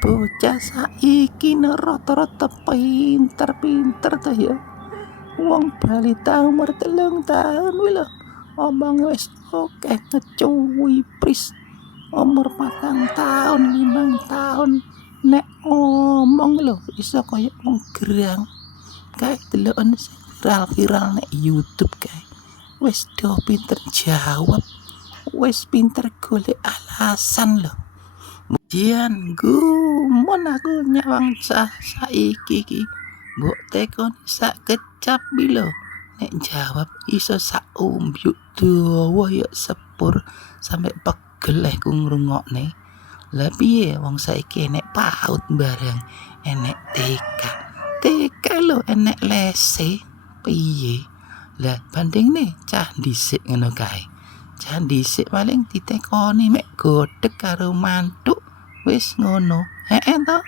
Bocah saiki rata-rata pinter-pinter ta ya. Wong balita umur 3 tahun kuwi lho omong wis oke ngecuwi pris umur 4 tahun 5 tahun nek omong lho iso kaya wong gerang kae deloken viral nek YouTube kae wis do pinter jawab wis pinter golek alasan lho. Jian nggumun aku nyawang saiki iki mbok tekon sak kecap lho nek jawab iso sak umbyuk dawa ya sepur sampe pegel ku ngrungokne. Lah piye wong saiki enek PAUD bareng enek TK lho enek lese piye lah bandingne cah dhisik ngono kae. Cah dhisik paling ditekoni mek godhek karo mantuk wis ngono to.